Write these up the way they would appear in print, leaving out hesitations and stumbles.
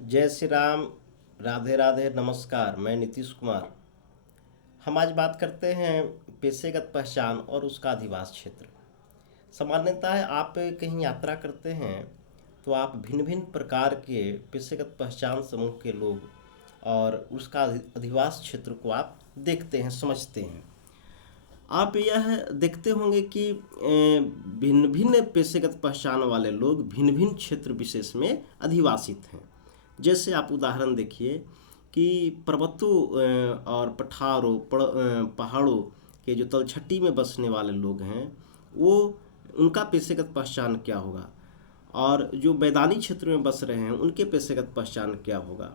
जय श्री राम। राधे राधे, नमस्कार। मैं नीतीश कुमार। हम आज बात करते हैं पेशेगत पहचान और उसका अधिवास क्षेत्र। सामान्यतः आप कहीं यात्रा करते हैं तो आप भिन्न भिन्न प्रकार के पेशेगत पहचान समूह के लोग और उसका अधिवास क्षेत्र को आप देखते हैं, समझते हैं। आप यह देखते होंगे कि भिन्न भिन्न पेशेगत पहचान वाले लोग भिन्न भिन्न क्षेत्र विशेष में अधिवासित हैं। जैसे आप उदाहरण देखिए कि पर्वतों और पहाड़ों के जो तलछटी में बसने वाले लोग हैं, वो उनका पेशेगत पहचान क्या होगा, और जो मैदानी क्षेत्र में बस रहे हैं उनके पेशेगत पहचान क्या होगा।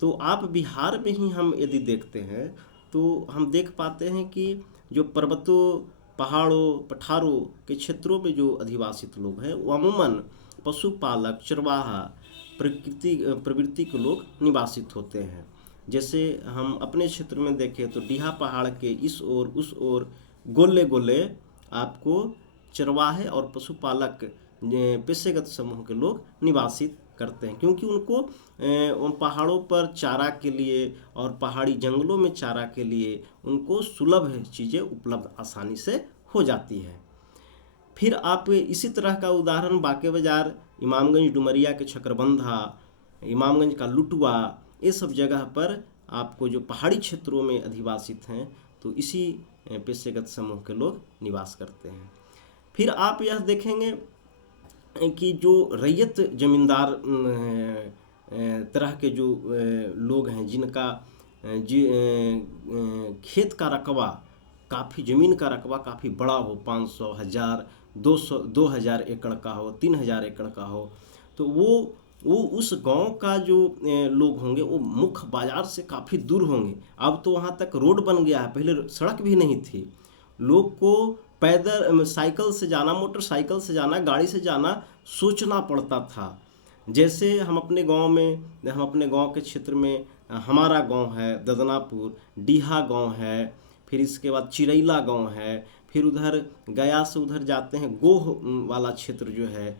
तो आप बिहार में ही हम यदि देखते हैं तो हम देख पाते हैं कि जो पर्वतों, पहाड़ों, पठारों के क्षेत्रों में जो अधिवासित लोग हैं वो अमूमन पशुपालक, चरवाहा प्रवृत्ति के लोग निवासित होते हैं। जैसे हम अपने क्षेत्र में देखें तो डीहा पहाड़ के इस ओर उस ओर गोले गोले आपको चरवाहे और पशुपालक पेशेगत समूह के लोग निवासित करते हैं, क्योंकि उनको उन पहाड़ों पर चारा के लिए और पहाड़ी जंगलों में चारा के लिए उनको सुलभ चीज़ें उपलब्ध आसानी से हो जाती है। फिर आप इसी तरह का उदाहरण बांके बाजार, इमामगंज डुमरिया के छकरबंधा, इमामगंज का लुटवा, ये सब जगह पर आपको जो पहाड़ी क्षेत्रों में अधिवासित हैं तो इसी पेशेगत समूह के लोग निवास करते हैं। फिर आप यह देखेंगे कि जो रैयत जमींदार तरह के जो लोग हैं, जिनका खेत का रकबा काफ़ी, ज़मीन का रकबा काफ़ी बड़ा हो, 500, 1000, 200, 2000 एकड़ का हो, 3000 एकड़ का हो, तो वो उस गांव का जो लोग होंगे वो मुख्य बाजार से काफ़ी दूर होंगे। अब तो वहाँ तक रोड बन गया है, पहले सड़क भी नहीं थी। लोग को पैदल, साइकिल से जाना, मोटरसाइकिल से जाना, गाड़ी से जाना सोचना पड़ता था। जैसे हम अपने गांव के क्षेत्र में, हमारा गांव है ददनापुर, डीहा गांव है, फिर इसके बाद चिरैला गांव है, फिर उधर गया से उधर जाते हैं गोह वाला क्षेत्र जो है,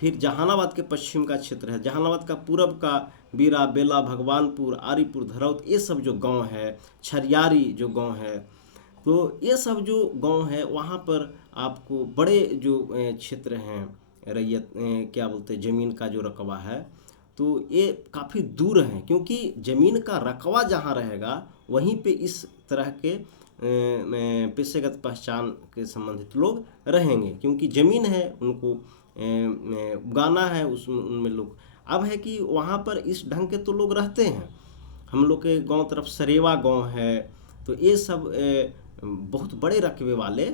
फिर जहानाबाद के पश्चिम का क्षेत्र है, जहानाबाद का पूरब का बीरा, बेला, भगवानपुर, आरीपुर, धरौत, ये सब जो गांव है, छरियारी जो गांव है, तो ये सब जो गांव है वहाँ पर आपको बड़े जो क्षेत्र हैं, रैयत क्या बोलते हैं, ज़मीन का जो रकबा है, तो ये काफ़ी दूर हैं, क्योंकि ज़मीन का रकबा जहाँ रहेगा वहीं पे इस तरह के पेशेगत पहचान के संबंधित लोग रहेंगे, क्योंकि ज़मीन है, उनको उगाना है, उसमें उनमें लोग। अब है कि वहाँ पर इस ढंग के तो लोग रहते हैं। हम लोग के गांव तरफ सरेवा गांव है, तो ये सब बहुत बड़े रकबे वाले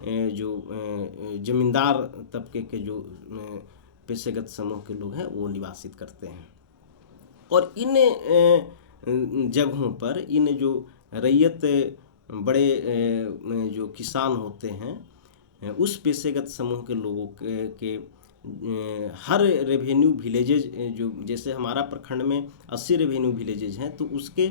जो जमींदार तबके के जो पेशेगत समूह के लोग हैं वो निवासित करते हैं। और इन जगहों पर इन जो रैयत बड़े जो किसान होते हैं, उस पेशेगत समूह के लोगों के हर रेवेन्यू विलेजेज, जो जैसे हमारा प्रखंड में 80 रेवेन्यू विलेजेज हैं, तो उसके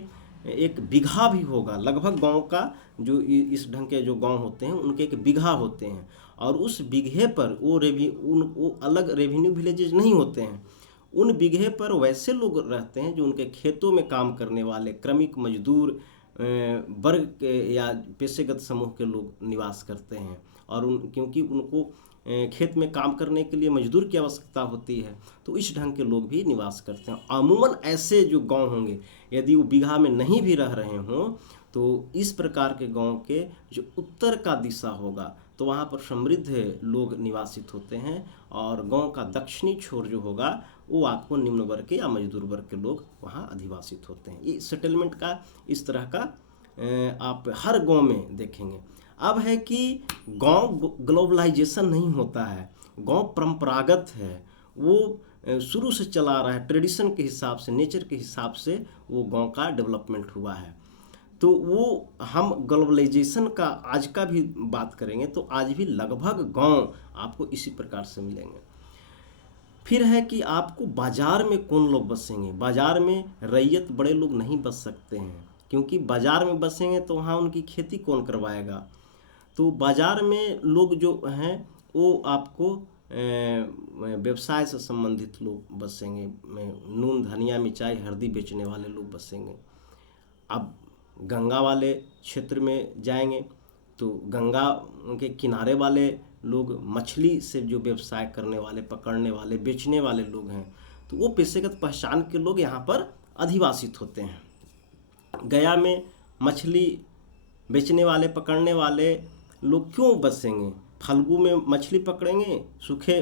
एक बीघा भी होगा लगभग। गांव का जो इस ढंग के जो गांव होते हैं उनके एक बीघा होते हैं, और उस बीघे पर वो अलग रेवेन्यू विलेजेज नहीं होते हैं। उन बीघे पर वैसे लोग रहते हैं जो उनके खेतों में काम करने वाले श्रमिक मजदूर वर्ग के या पेशेगत समूह के लोग निवास करते हैं, और क्योंकि उनको खेत में काम करने के लिए मजदूर की आवश्यकता होती है, तो इस ढंग के लोग भी निवास करते हैं। अमूमन ऐसे जो गांव होंगे, यदि वो बीघा में नहीं भी रह रहे हों, तो इस प्रकार के गांव के जो उत्तर का दिशा होगा तो वहाँ पर समृद्ध लोग निवासित होते हैं, और गांव का दक्षिणी छोर जो होगा वो आपको निम्न वर्ग के या मजदूर वर्ग के लोग वहाँ अधिवासित होते हैं। ये सेटलमेंट का इस तरह का आप हर गांव में देखेंगे। अब है कि गांव ग्लोबलाइजेशन नहीं होता है, गांव परंपरागत है, वो शुरू से चला रहा है, ट्रेडिशन के हिसाब से, नेचर के हिसाब से वो गांव का डेवलपमेंट हुआ है। तो वो हम ग्लोबलाइजेशन का आज का भी बात करेंगे तो आज भी लगभग गांव आपको इसी प्रकार से मिलेंगे। फिर है कि आपको बाजार में कौन लोग बसेंगे। बाजार में रैयत बड़े लोग नहीं बस सकते हैं, क्योंकि बाजार में बसेंगे तो वहाँ उनकी खेती कौन करवाएगा। तो बाजार में लोग जो हैं वो आपको व्यवसाय से संबंधित लोग बसेंगे, नून धनिया मिर्चाई हल्दी बेचने वाले लोग बसेंगे। अब गंगा वाले क्षेत्र में जाएंगे तो गंगा के किनारे वाले लोग, मछली से जो व्यवसाय करने वाले, पकड़ने वाले, बेचने वाले लोग हैं, तो वो पेशेगत पहचान के लोग यहाँ पर अधिवासित होते हैं। गया में मछली बेचने वाले, पकड़ने वाले लोग क्यों बसेंगे? फाल्गु में मछली पकड़ेंगे सूखे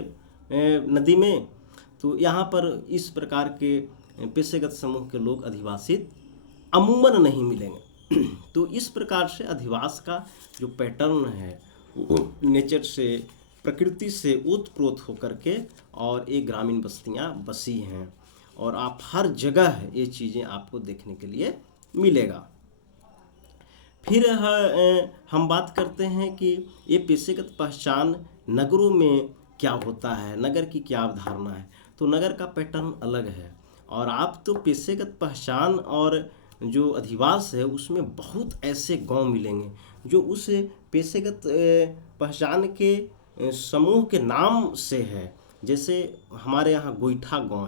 नदी में, तो यहाँ पर इस प्रकार के पेशेगत समूह के लोग अधिवासित अमूमन नहीं मिलेंगे। तो इस प्रकार से अधिवास का जो पैटर्न है वो नेचर से, प्रकृति से ओतप्रोत होकर के और ये ग्रामीण बस्तियाँ बसी हैं, और आप हर जगह ये चीज़ें आपको देखने के लिए मिलेगा। फिर हम बात करते हैं कि ये पेशेगत पहचान नगरों में क्या होता है, नगर की क्या अवधारणा है। तो नगर का पैटर्न अलग है, और आप तो पेशेगत पहचान और जो अधिवास है उसमें बहुत ऐसे गांव मिलेंगे जो उस पेशेगत पहचान के समूह के नाम से है। जैसे हमारे यहाँ गोईठा गांव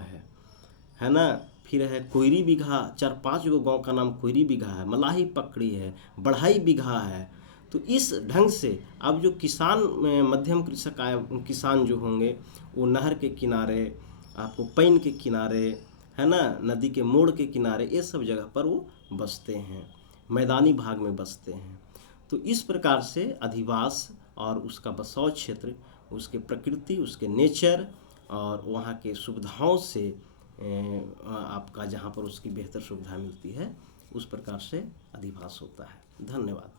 है ना, फिर है कोयरी बिघा, 4-5 गो गांव का नाम कोयरी बिघा है, मलाही पकड़ी है, बढ़ाई बिघा है। तो इस ढंग से अब जो किसान, मध्यम कृषक आए किसान जो होंगे, वो नहर के किनारे, आपको पैन के किनारे, है ना, नदी के मोड़ के किनारे, ये सब जगह पर वो बसते हैं, मैदानी भाग में बसते हैं। तो इस प्रकार से अधिवास और उसका बसाव क्षेत्र, उसके प्रकृति, उसके नेचर और वहाँ के सुविधाओं से आपका जहाँ पर उसकी बेहतर सुविधा मिलती है, उस प्रकार से अधिवास होता है। धन्यवाद।